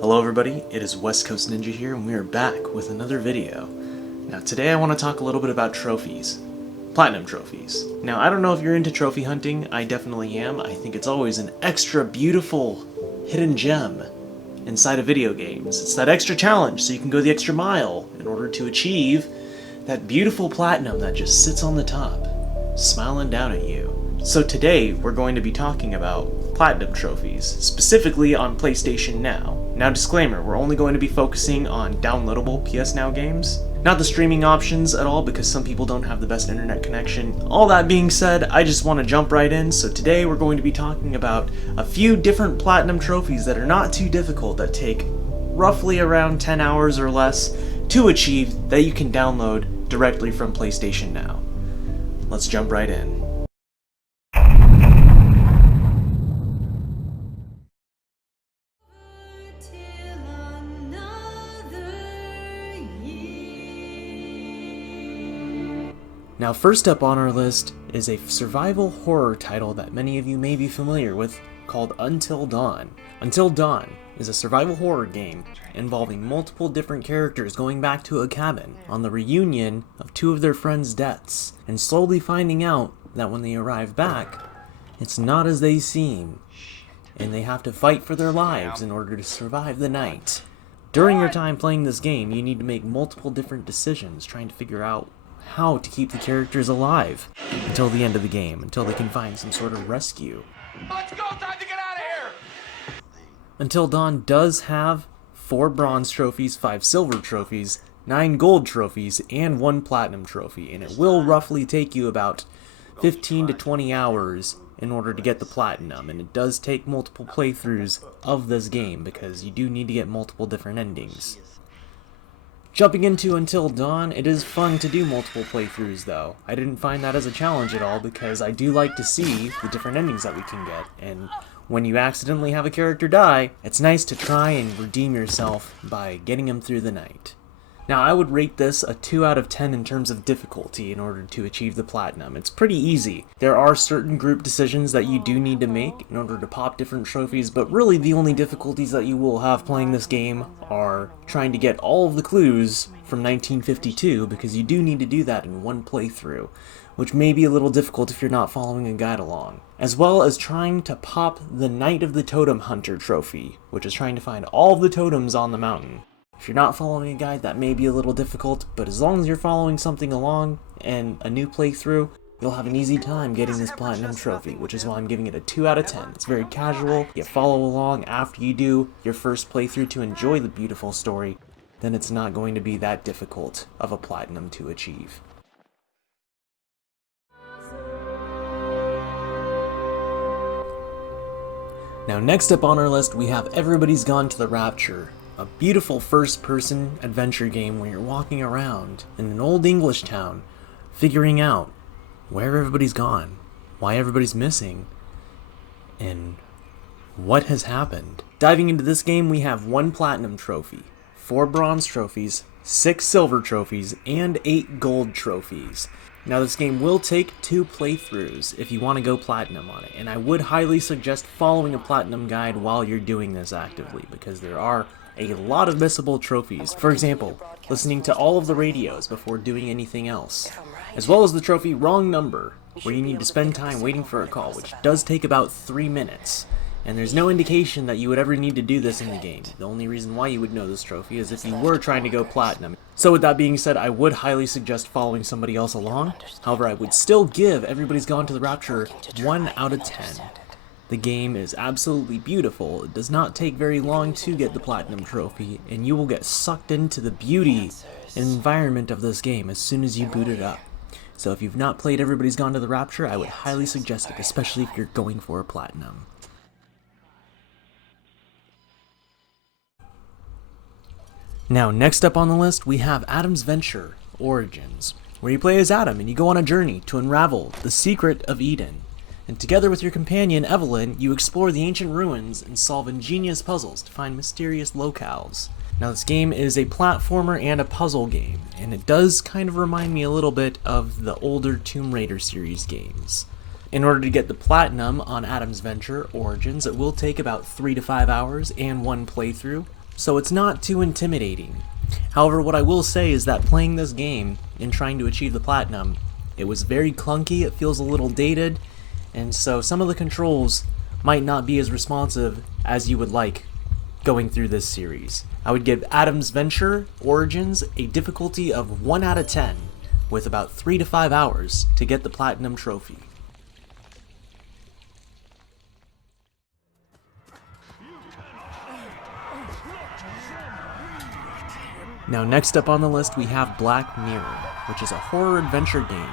Hello everybody, it is West Coast Ninja here, and we are back with another video. Now today I want to talk a little bit about trophies. Platinum trophies. Now I don't know if you're into trophy hunting, I definitely am. I think it's always an extra beautiful hidden gem inside of video games. It's that extra challenge, so you can go the extra mile in order to achieve that beautiful platinum that just sits on the top, smiling down at you. So today we're going to be talking about platinum trophies, specifically on PlayStation Now. Now disclaimer, we're only going to be focusing on downloadable PSNow games, not the streaming options at all because some people don't have the best internet connection. All that being said, I just want to jump right in, so today we're going to be talking about a few different platinum trophies that are not too difficult, that take roughly around 10 hours or less to achieve, that you can download directly from PlayStation Now. Let's jump right in. Now first up on our list is a survival horror title that many of you may be familiar with, called Until Dawn. Until Dawn is a survival horror game involving multiple different characters going back to a cabin on the reunion of two of their friends' deaths, and slowly finding out that when they arrive back, it's not as they seem, and they have to fight for their lives in order to survive the night. During your time playing this game, you need to make multiple different decisions trying to figure out how to keep the characters alive until the end of the game, until they can find some sort of rescue. Let's go! Time to get out of here! Until Dawn does have 4 bronze trophies, 5 silver trophies, 9 gold trophies, and 1 platinum trophy, and it will roughly take you about 15 to 20 hours in order to get the platinum, and it does take multiple playthroughs of this game because you do need to get multiple different endings. Jumping into Until Dawn, it is fun to do multiple playthroughs though. I didn't find that as a challenge at all because I do like to see the different endings that we can get, and when you accidentally have a character die, it's nice to try and redeem yourself by getting him through the night. Now I would rate this a 2 out of 10 in terms of difficulty in order to achieve the platinum. It's pretty easy. There are certain group decisions that you do need to make in order to pop different trophies, but really the only difficulties that you will have playing this game are trying to get all of the clues from 1952, because you do need to do that in one playthrough, which may be a little difficult if you're not following a guide along. As well as trying to pop the Night of the Totem Hunter trophy, which is trying to find all of the totems on the mountain. If you're not following a guide, that may be a little difficult, but as long as you're following something along and a new playthrough, you'll have an easy time getting this platinum trophy, which is why I'm giving it a 2 out of 10. It's very casual. You follow along after you do your first playthrough to enjoy the beautiful story, then it's not going to be that difficult of a platinum to achieve. Now next up on our list, we have Everybody's Gone to the Rapture. A beautiful first-person adventure game where you're walking around in an old English town, figuring out where everybody's gone, why everybody's missing, and what has happened. Diving into this game, we have 1 platinum trophy, 4 bronze trophies, 6 silver trophies, and 8 gold trophies. Now this game will take 2 playthroughs if you want to go platinum on it, and I would highly suggest following a platinum guide while you're doing this actively, because there are a lot of missable trophies. For example, listening to all of the radios before doing anything else, as well as the trophy Wrong Number, where you need to spend time waiting for a call, which does take about 3 minutes. And there's no indication that you would ever need to do this in the game. The only reason why you would know this trophy is if you were trying to go platinum. So with that being said, I would highly suggest following somebody else along. However, I would still give Everybody's Gone to the Rapture 1 out of 10. The game is absolutely beautiful. It does not take very long to get the platinum trophy, and you will get sucked into the beauty and environment of this game as soon as you boot it up. So if you've not played Everybody's Gone to the Rapture, I would highly suggest it, especially if you're going for a platinum. Now, next up on the list, we have Adam's Venture Origins, where you play as Adam and you go on a journey to unravel the secret of Eden. And together with your companion, Evelyn, you explore the ancient ruins and solve ingenious puzzles to find mysterious locales. Now this game is a platformer and a puzzle game, and it does kind of remind me a little bit of the older Tomb Raider series games. In order to get the platinum on Adam's Venture Origins, it will take about 3 to 5 hours and 1 playthrough. so it's not too intimidating. However, what I will say is that playing this game and trying to achieve the platinum, it was very clunky, it feels a little dated, and so some of the controls might not be as responsive as you would like going through this series. I would give Adam's Venture Origins a difficulty of 1 out of 10, with about 3 to 5 hours to get the platinum trophy. Now next up on the list we have Black Mirror, which is a horror adventure game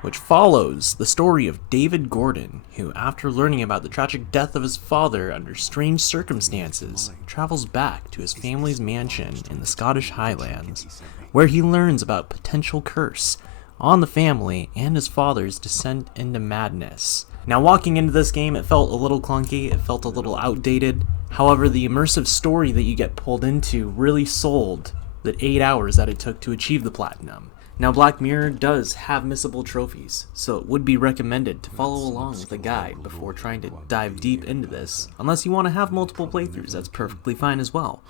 which follows the story of David Gordon, who, after learning about the tragic death of his father under strange circumstances, travels back to his family's mansion in the Scottish Highlands, where he learns about potential curse on the family and his father's descent into madness. Now walking into this game, it felt a little clunky, it felt a little outdated. However, the immersive story that you get pulled into really sold the 8 hours that it took to achieve the platinum. Now Black Mirror does have missable trophies, so it would be recommended to follow along with a guide before trying to dive deep into this. Unless you want to have multiple playthroughs, that's perfectly fine as well.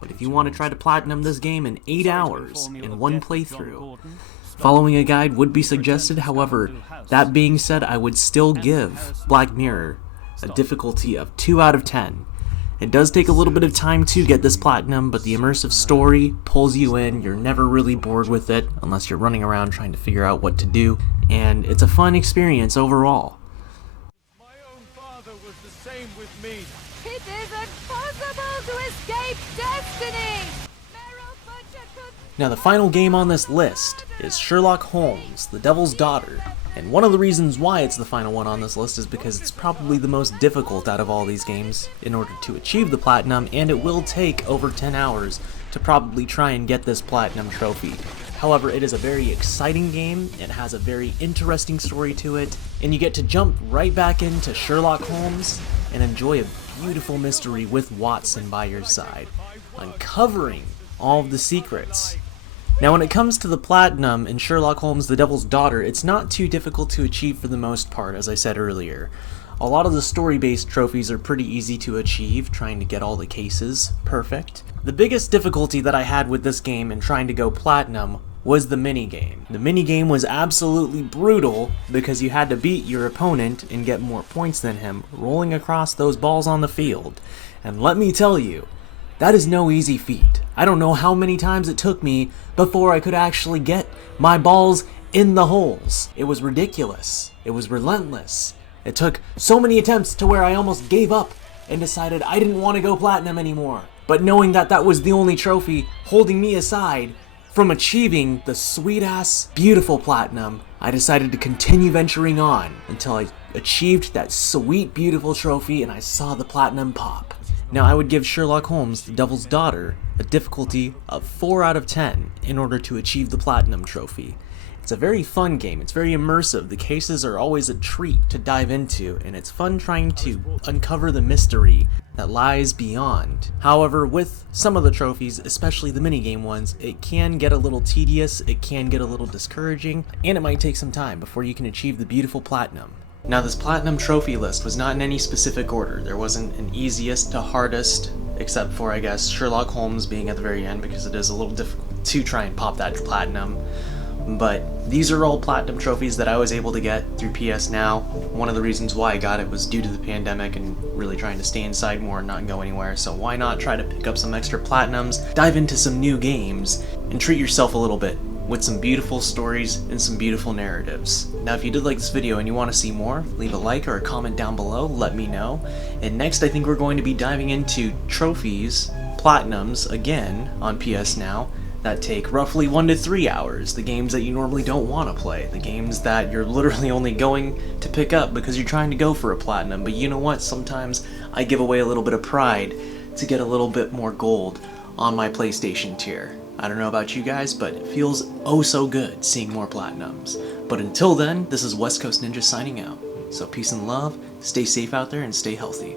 But if you want to try to platinum this game in 8 hours in one playthrough, following a guide would be suggested. However, that being said, I would still give Black Mirror a difficulty of 2 out of 10. It does take a little bit of time to get this platinum, but the immersive story pulls you in. You're never really bored with it, unless you're running around trying to figure out what to do, and it's a fun experience overall. My own father was the same with me. It isn't possible to escape destiny! Now the final game on this list is Sherlock Holmes, The Devil's Daughter. And one of the reasons why it's the final one on this list is because it's probably the most difficult out of all these games in order to achieve the platinum, and it will take over 10 hours to probably try and get this platinum trophy. However, it is a very exciting game, it has a very interesting story to it, and you get to jump right back into Sherlock Holmes and enjoy a beautiful mystery with Watson by your side, uncovering all of the secrets. Now when it comes to the platinum in Sherlock Holmes The Devil's Daughter, it's not too difficult to achieve for the most part, as I said earlier. A lot of the story-based trophies are pretty easy to achieve, trying to get all the cases perfect. The biggest difficulty that I had with this game in trying to go platinum was the minigame. The minigame was absolutely brutal because you had to beat your opponent and get more points than him, rolling across those balls on the field. And let me tell you, that is no easy feat. I don't know how many times it took me before I could actually get my balls in the holes. It was ridiculous. It was relentless. It took so many attempts to where I almost gave up and decided I didn't want to go platinum anymore. But knowing that that was the only trophy holding me aside from achieving the sweet-ass, beautiful platinum, I decided to continue venturing on until I achieved that sweet, beautiful trophy and I saw the platinum pop. Now I would give Sherlock Holmes The Devil's Daughter a difficulty of 4 out of 10 in order to achieve the platinum trophy. It's a very fun game, it's very immersive, the cases are always a treat to dive into, and it's fun trying to uncover the mystery that lies beyond. However, with some of the trophies, especially the minigame ones, it can get a little tedious, it can get a little discouraging, and it might take some time before you can achieve the beautiful platinum. Now this platinum trophy list was not in any specific order. There wasn't an easiest to hardest, except for I guess Sherlock Holmes being at the very end because it is a little difficult to try and pop that platinum. But these are all platinum trophies that I was able to get through PSNow. One of the reasons why I got it was due to the pandemic and really trying to stay inside more and not go anywhere, so why not try to pick up some extra platinums, dive into some new games, and treat yourself a little bit with some beautiful stories and some beautiful narratives. Now if you did like this video and you want to see more, leave a like or a comment down below, let me know. And next I think we're going to be diving into trophies, platinums, again on PSNow, that take roughly 1 to 3 hours, the games that you normally don't want to play, the games that you're literally only going to pick up because you're trying to go for a platinum. But you know what, sometimes I give away a little bit of pride to get a little bit more gold on my PlayStation tier. I don't know about you guys, but it feels oh so good seeing more platinums. But until then, this is West Coast Ninja signing out. So peace and love, stay safe out there and stay healthy.